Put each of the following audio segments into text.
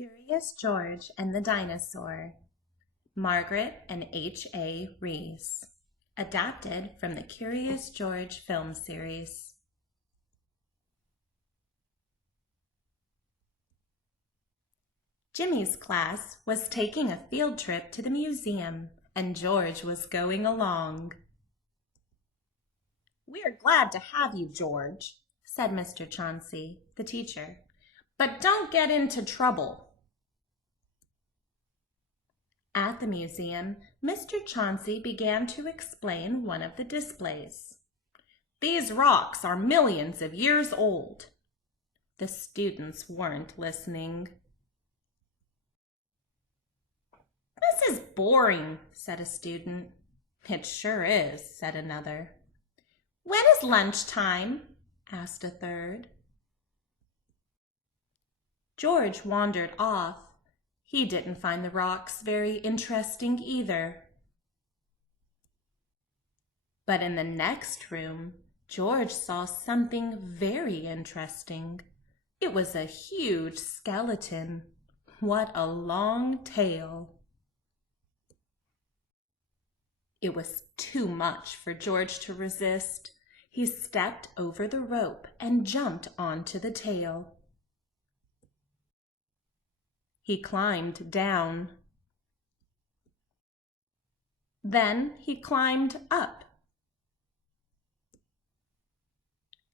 Curious George and the Dinosaur, Margaret and H.A. Rees. Adapted from the Curious George film series. Jimmy's class was taking a field trip to the museum, and George was going along. "We're glad to have you, George," said Mr. Chauncey, the teacher, "but don't get into trouble." At the museum, Mr. Chauncey began to explain one of the displays. "These rocks are millions of years old." The students weren't listening. "This is boring," said a student. "It sure is," said another. "When is lunchtime?" asked a third. George wandered off. He didn't find the rocks very interesting either. But in the next room, George saw something very interesting. It was a huge skeleton. What a long tail! It was too much for George to resist. He stepped over the rope and jumped onto the tail. He climbed down. Then he climbed up.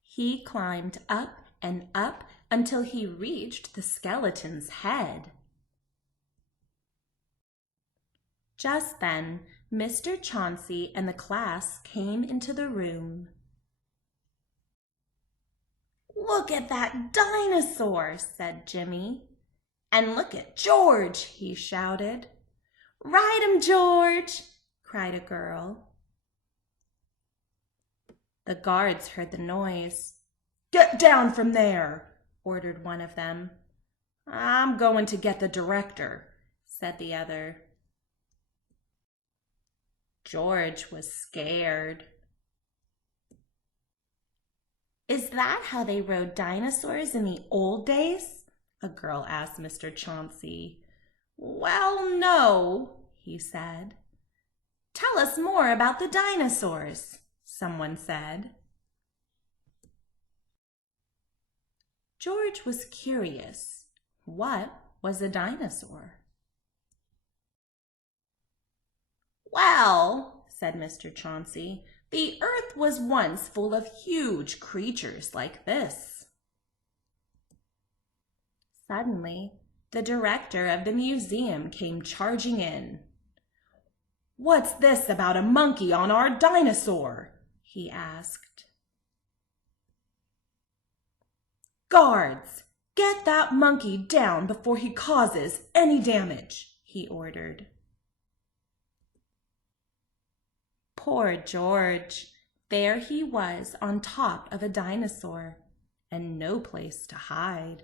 He climbed up and up until he reached the skeleton's head. Just then, Mr. Chauncey and the class came into the room. "Look at that dinosaur," said Jimmy. "And look at George," he shouted. "Ride him, George," cried a girl. The guards heard the noise. "Get down from there," ordered one of them. "I'm going to get the director," said the other. George was scared. "Is that how they rode dinosaurs in the old days?" a girl asked Mr. Chauncey. "Well, no," he said. "Tell us more about the dinosaurs," someone said. George was curious. What was a dinosaur? "Well," said Mr. Chauncey, "the earth was once full of huge creatures like this." Suddenly, the director of the museum came charging in. "What's this about a monkey on our dinosaur?" he asked. "Guards, get that monkey down before he causes any damage," he ordered. Poor George! There he was on top of a dinosaur, and no place to hide.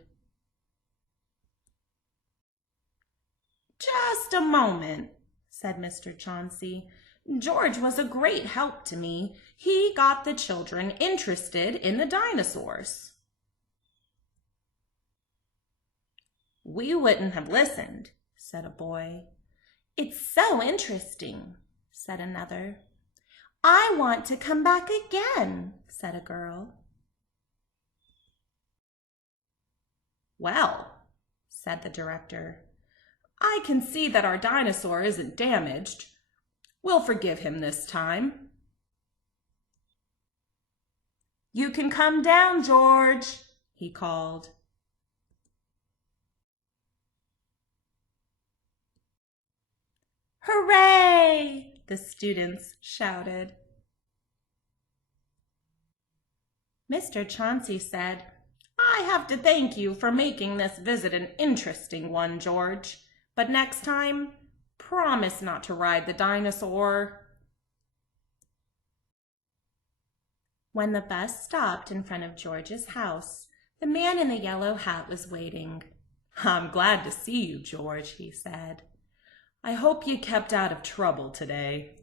"Just a moment," said Mr. Chauncey. "George was a great help to me. He got the children interested in the dinosaurs." "We wouldn't have listened," said a boy. "It's so interesting," said another. "I want to come back again," said a girl. "Well," said the director, "I can see that our dinosaur isn't damaged. We'll forgive him this time." "You can come down, George," he called. "Hooray!" the students shouted. Mr. Chauncey said, "I have to thank you for making this visit an interesting one, George. But next time, promise not to ride the dinosaur." When the bus stopped in front of George's house, the man in the yellow hat was waiting. "I'm glad to see you, George," he said. "I hope you kept out of trouble today."